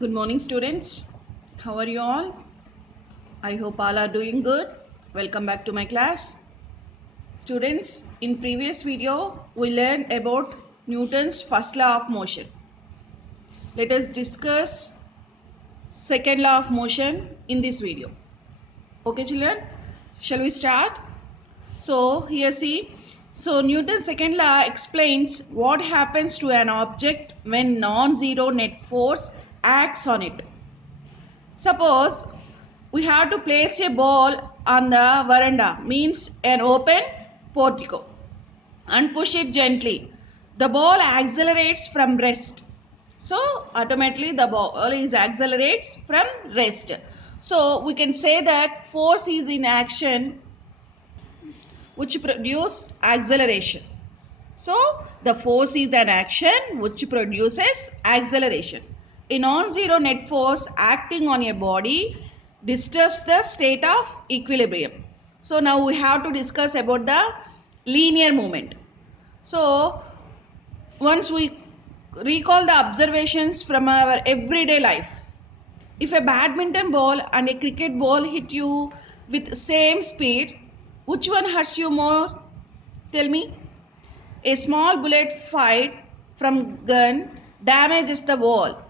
Good morning, students. How are you all? I hope all are doing good. Welcome back to my class. Students, in previous video, we learned about Newton's first law of motion. Let us discuss second law of motion in this video. Okay, children? Shall we start? So, here see. So, Newton's second law explains what happens to an object when non-zero net force acts on it. Suppose we have to place a ball on the veranda, means an open portico, and push it gently. The ball accelerates from rest. So automatically the ball is accelerates from rest. So we can say that force is in action which produce acceleration. So the force is an action which produces acceleration. A non-zero net force acting on a body disturbs the state of equilibrium. So now we have to discuss about the linear movement. So once we recall the observations from our everyday life. If a badminton ball and a cricket ball hit you with same speed, which one hurts you more? Tell me. A small bullet fired from gun damages the ball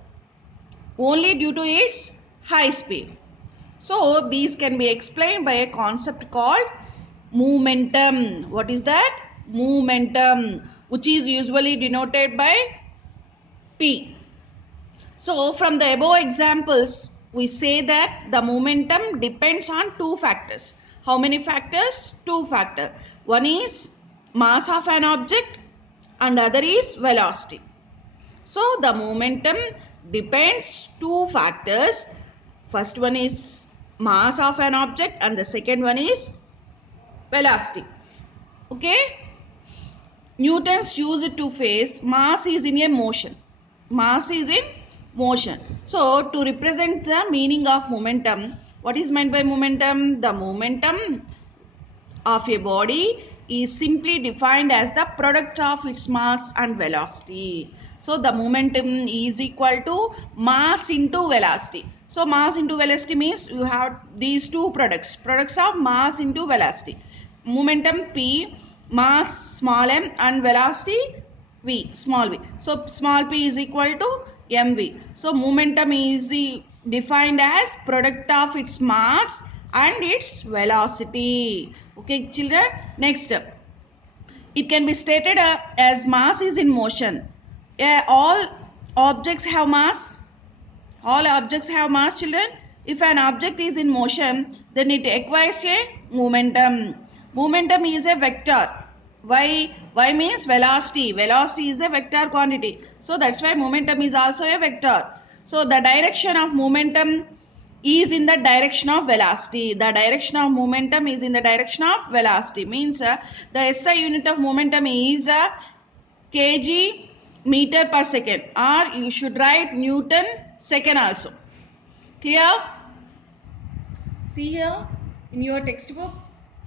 only due to its high speed. So these can be explained by a concept called momentum. What is that? Momentum, which is usually denoted by P. So from the above examples, we say that the momentum depends on two factors. How many factors? Two factors. One is mass of an object and other is velocity. So the momentum depends two factors. First one is mass of an object and the second one is velocity. Okay. Newton's used to phase mass is in a motion. Mass is in motion. So to represent the meaning of momentum, what is meant by momentum? The momentum of a body is simply defined as the product of its mass and velocity. So the momentum is equal to mass into velocity. So mass into velocity means you have these two products of mass into velocity. Momentum P, mass small m, and velocity v, small v. So small p is equal to mv. So momentum is defined as product of its mass and its velocity. Okay, children. Next, it can be stated as mass is in motion. All objects have mass. All objects have mass, children. If an object is in motion, then it acquires a momentum. Momentum is a vector. Why? Why means velocity. Velocity is a vector quantity. So that's why momentum is also a vector. So the direction of momentum is in the direction of velocity. The direction of momentum is in the direction of velocity. Means the SI unit of momentum is kg meter per second, or you should write Newton second also. Clear? See here in your textbook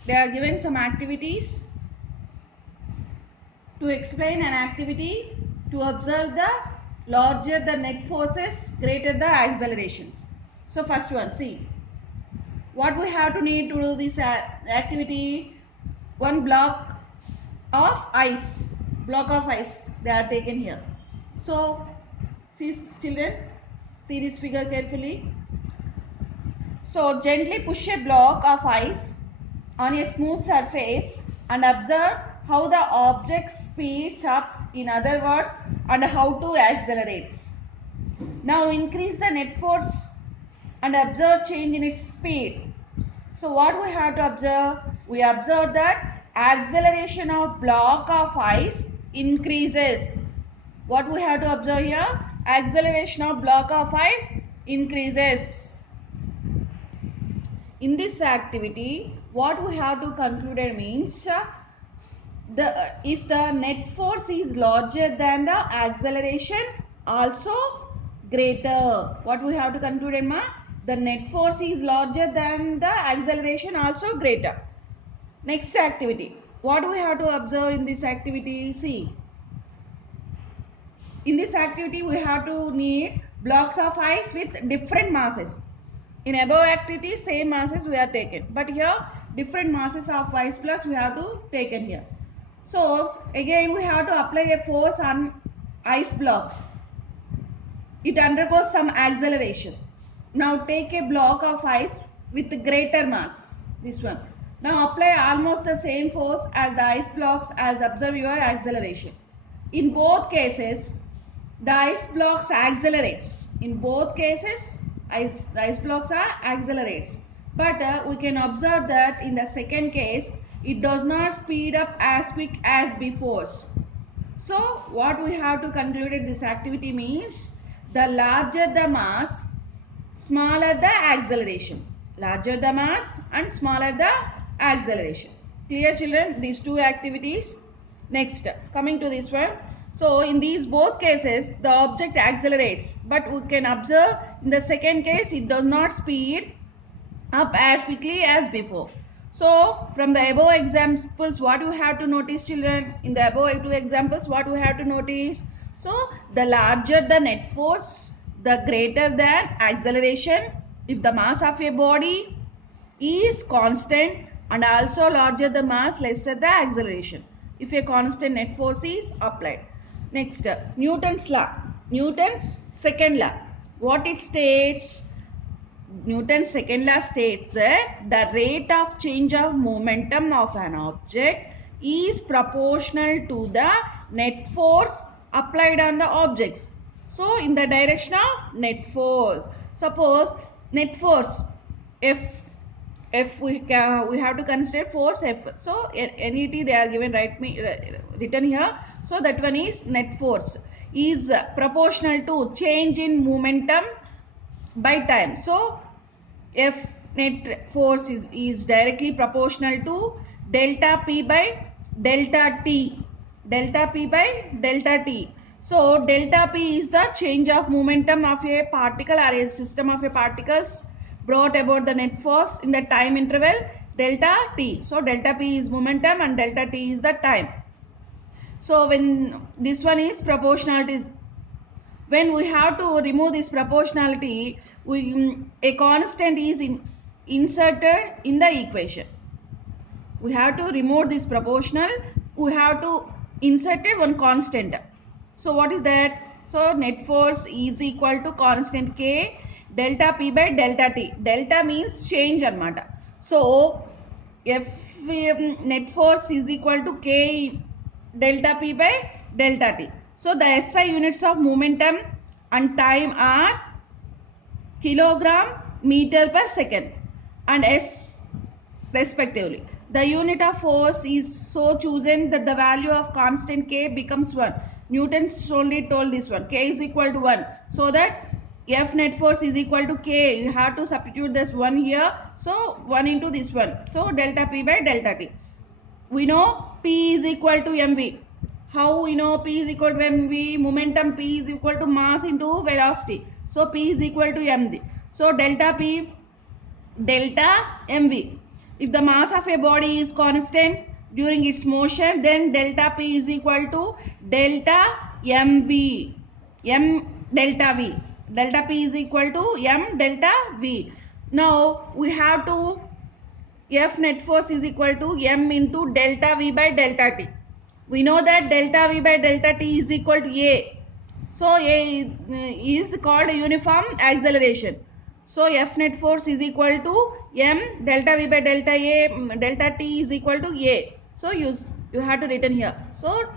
they are given some activities. To explain an activity, to observe the larger the net forces, greater the accelerations. So first one, see what we have to need to do this activity. One block of ice they are taken here. So see children, see this figure carefully. So gently push a block of ice on a smooth surface and observe how the object speeds up, in other words, and how to accelerates. Now increase the net force and observe change in its speed. So what we have to observe? We observe that acceleration of block of ice increases. What we have to observe here? Acceleration of block of ice increases. In this activity, what we have to conclude means if the net force is larger than the acceleration, also greater. What we have to conclude, ma? The net force is larger than the acceleration, also greater. Next activity. What we have to observe in this activity? See. In this activity, we have to need blocks of ice with different masses. In above activity, same masses we are taken, but here different masses of ice blocks we have to taken here. So again we have to apply a force on ice block. It undergoes some acceleration. Now take a block of ice with greater mass, this one. Now apply almost the same force as the ice blocks as observe your acceleration. In both cases, the ice blocks accelerates. In both cases, ice blocks are accelerates. But we can observe that in the second case, it does not speed up as quick as before. So what we have to conclude at this activity means the larger the mass, smaller the acceleration. Larger the mass and smaller the acceleration. Clear children, these two activities. Next, coming to this one. So in these both cases the object accelerates, but we can observe in the second case it does not speed up as quickly as before. So from the above examples, what you have to notice children, in the above two examples, what you have to notice? So the larger the net force, the greater the acceleration if the mass of a body is constant, and also larger the mass, lesser the acceleration if a constant net force is applied. Next, Newton's law, Newton's second law. What it states? Newton's second law states that the rate of change of momentum of an object is proportional to the net force applied on the objects. So in the direction of net force, suppose net force F we have to consider force F. So NET they are given written here. So that one is net force is proportional to change in momentum by time. So F net force is directly proportional to delta P by delta T. Delta P by delta T. So delta P is the change of momentum of a particle or a system of a particles brought about the net force in the time interval delta T. So delta P is momentum and delta T is the time. So when this one is proportionality, when we have to remove this proportionality, a constant is inserted in the equation. We have to remove this proportional, we have to insert one constant. So what is that? So net force is equal to constant K delta P by delta T. Delta means change anamata. So if net force is equal to K delta P by delta T. So the SI units of momentum and time are kilogram meter per second and S respectively. The unit of force is so chosen that the value of constant K becomes 1. Newton's only told this one. K is equal to 1. So that F net force is equal to K. You have to substitute this 1 here. So 1 into this one. So delta P by delta T. We know P is equal to mv. How we know P is equal to mv? Momentum P is equal to mass into velocity. So P is equal to mv. So delta P delta mv. If the mass of a body is constant during its motion, then delta P is equal to delta mv. M delta V. Delta P is equal to m delta V. Now we have to F net force is equal to m into delta V by delta T. We know that delta V by delta T is equal to A. So A is called uniform acceleration. So F net force is equal to m delta V by delta A, delta T is equal to A. So you have to written here. So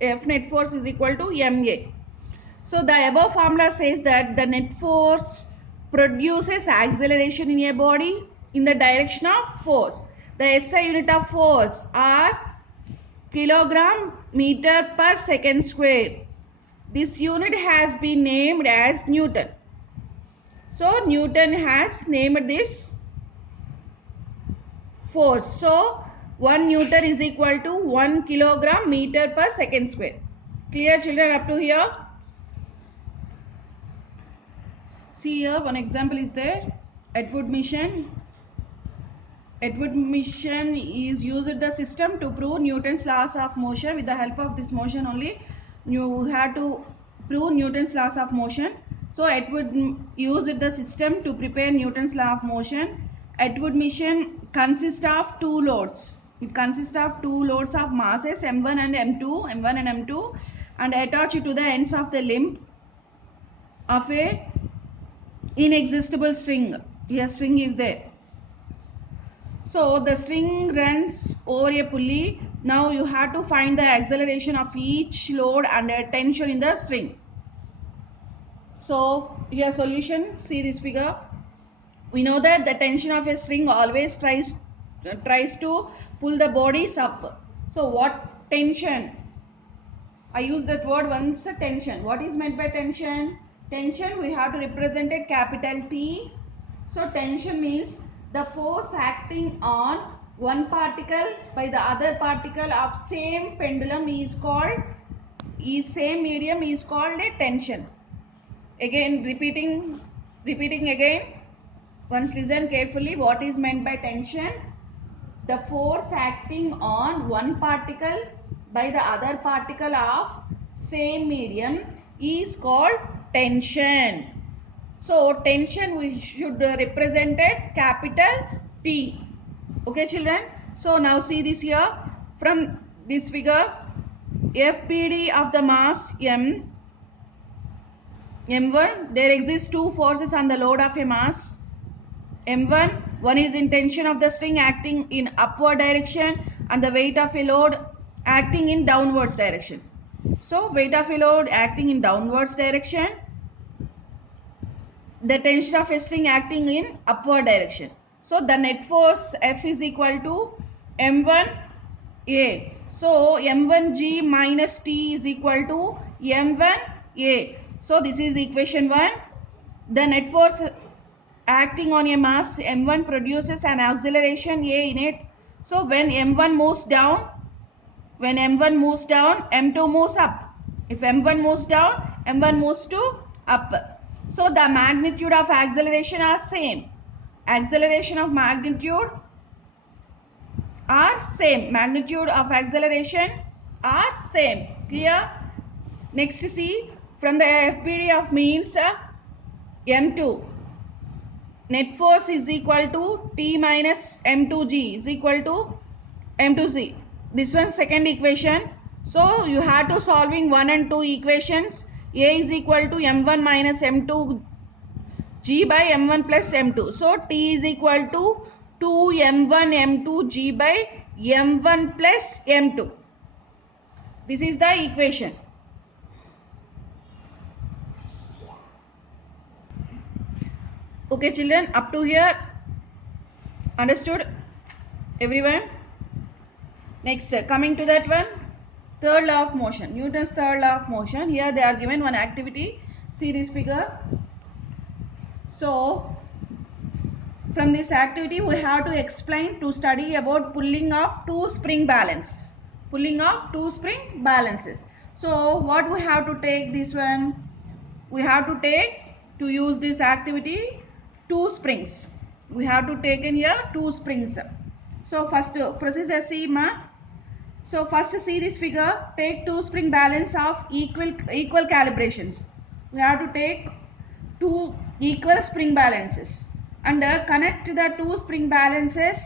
F net force is equal to ma. So the above formula says that the net force produces acceleration in a body in the direction of force. The SI unit of force are kilogram meter per second square. This unit has been named as Newton. So Newton has named this force. So 1 Newton is equal to 1 kilogram meter per second square. Clear children up to here? See here one example is there. Atwood mission. Atwood mission is used the system to prove Newton's laws of motion. With the help of this motion only you have to prove Newton's laws of motion. So Atwood used the system to prepare Newton's law of motion. Atwood machine consists of two loads. It consists of two loads of masses M1 and M2, and attached to the ends of the limb of a inexhaustible string. Here string is there. So the string runs over a pulley. Now you have to find the acceleration of each load and tension in the string. So here solution, see this figure. We know that the tension of a string always tries to pull the bodies up. So what tension? I use that word once, tension. What is meant by tension? Tension we have to represent it capital T. So tension means the force acting on one particle by the other particle of same pendulum is same medium is called a tension. Again repeating again. Once listen carefully, what is meant by tension? The force acting on one particle by the other particle of same medium is called tension. So tension we should represent it capital T. Okay children. So now see this here. From this figure, FBD of the mass M1, there exist two forces on the load of a mass M1. One is in tension of the string acting in upward direction and the weight of a load acting in downwards direction. So weight of a load acting in downwards direction, the tension of a string acting in upward direction. So the net force F is equal to M1A. So M1G minus T is equal to M1A. So this is equation 1. The net force acting on a mass M1 produces an acceleration A in it. So when M1 moves down, M2 moves up. If M1 moves down, M1 moves to up. So the magnitude of acceleration are same. Acceleration of magnitude are same. Magnitude of acceleration are same. Clear? Next see, from the FBD of means M2. Net force is equal to T minus M2G is equal to M2C. This one second equation. So you have to solving 1 and 2 equations. A is equal to M1 minus M2G by M1 plus M2. So T is equal to 2M1 M2G by M1 plus M2. This is the equation. Okay children, up to here understood everyone? Next, coming to that one, third law of motion, Newton's third law of motion. Here they are given one activity. See this figure. So from this activity we have to explain to study about pulling of two spring balances. So what we have to take this one? We have to take to use this activity two springs. We have to take in here two springs. So first procedure see ma. So first see this figure. Take two spring balance of equal calibrations. We have to take two equal spring balances and connect the two spring balances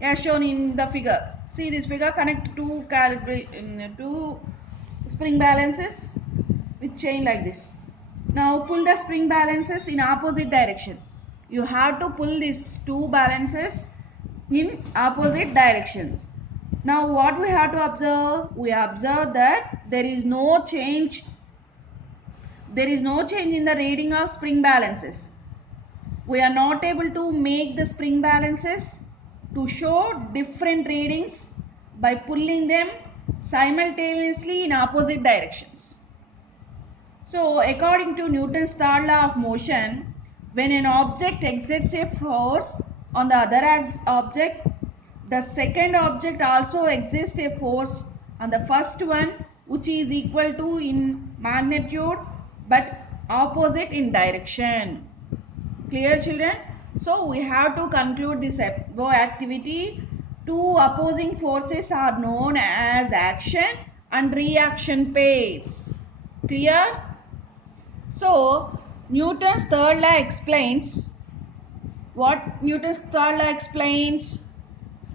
as shown in the figure. See this figure. Connect two spring balances with chain like this. Now pull the spring balances in opposite direction. You have to pull these two balances in opposite directions. Now what we have to observe? We observe that there is no change in the reading of spring balances. We are not able to make the spring balances to show different readings by pulling them simultaneously in opposite directions. So according to Newton's third law of motion, when an object exerts a force on the other object, the second object also exerts a force on the first one, which is equal to in magnitude but opposite in direction. Clear children? So we have to conclude this activity. Two opposing forces are known as action and reaction pairs. Clear? So Newton's third law explains what Newton's third law explains.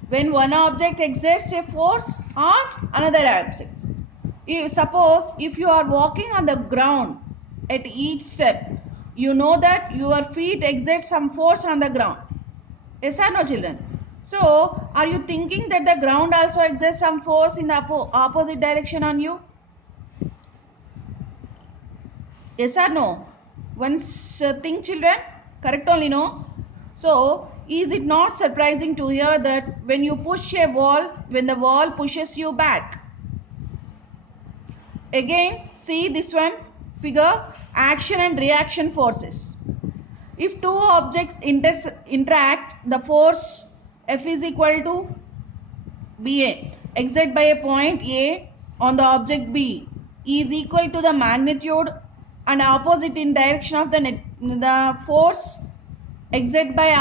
When one object exerts a force on another object. Suppose if you are walking on the ground at each step, you know that your feet exert some force on the ground. Yes or no, children? So, are you thinking that the ground also exerts some force in the opposite direction on you? Yes or no? Once think, children. Correct only, no? So, is it not surprising to hear that when you push a wall, when the wall pushes you back? Again, see this one figure, action and reaction forces. If two objects interact, the force F is equal to BA exerted by a point A on the object B is equal to the magnitude and opposite in direction of the force exerted by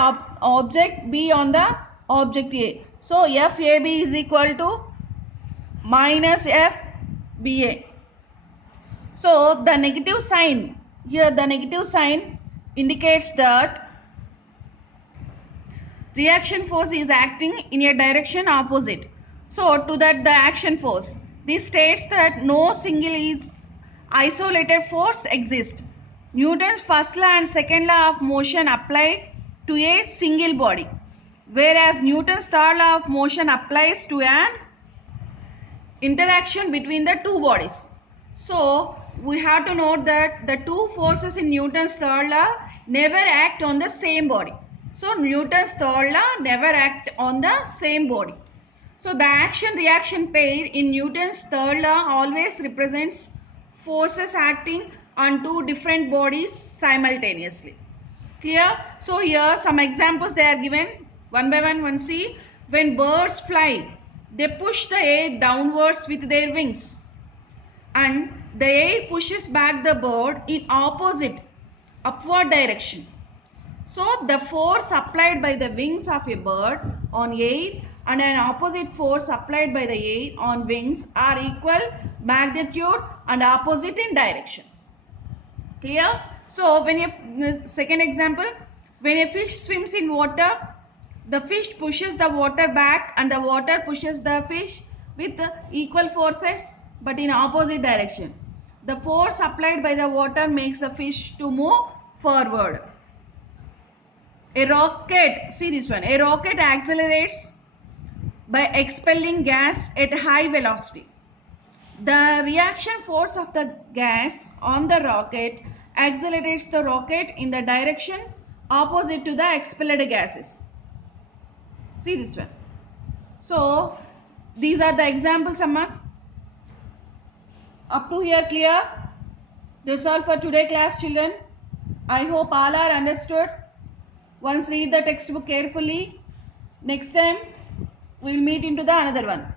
object B on the object A. So FAB is equal to minus FBA. So the negative sign here, the negative sign indicates that reaction force is acting in a direction opposite. So to that the action force. This states that no single isolated force exists. Newton's first law and second law of motion apply to a single body, whereas Newton's third law of motion applies to an interaction between the two bodies. So we have to note that the two forces in Newton's third law never act on the same body. So Newton's third law never act on the same body. So the action-reaction pair in Newton's third law always represents forces acting on two different bodies simultaneously. Clear? So here some examples they are given one by one. See, when birds fly, they push the air downwards with their wings, and the air pushes back the bird in opposite upward direction. So the force applied by the wings of a bird on air and an opposite force applied by the air on wings are equal magnitude and opposite in direction. Clear? So when second example, when a fish swims in water, the fish pushes the water back and the water pushes the fish with equal forces but in opposite direction. The force applied by the water makes the fish to move forward. A rocket, see this one, a rocket accelerates by expelling gas at high velocity. The reaction force of the gas on the rocket accelerates the rocket in the direction opposite to the expelled gases. See this one. So these are the examples, Amma. Up to here clear? That's all for today class, children. I hope all are understood. Once read the textbook carefully. Next time we will meet into the another one.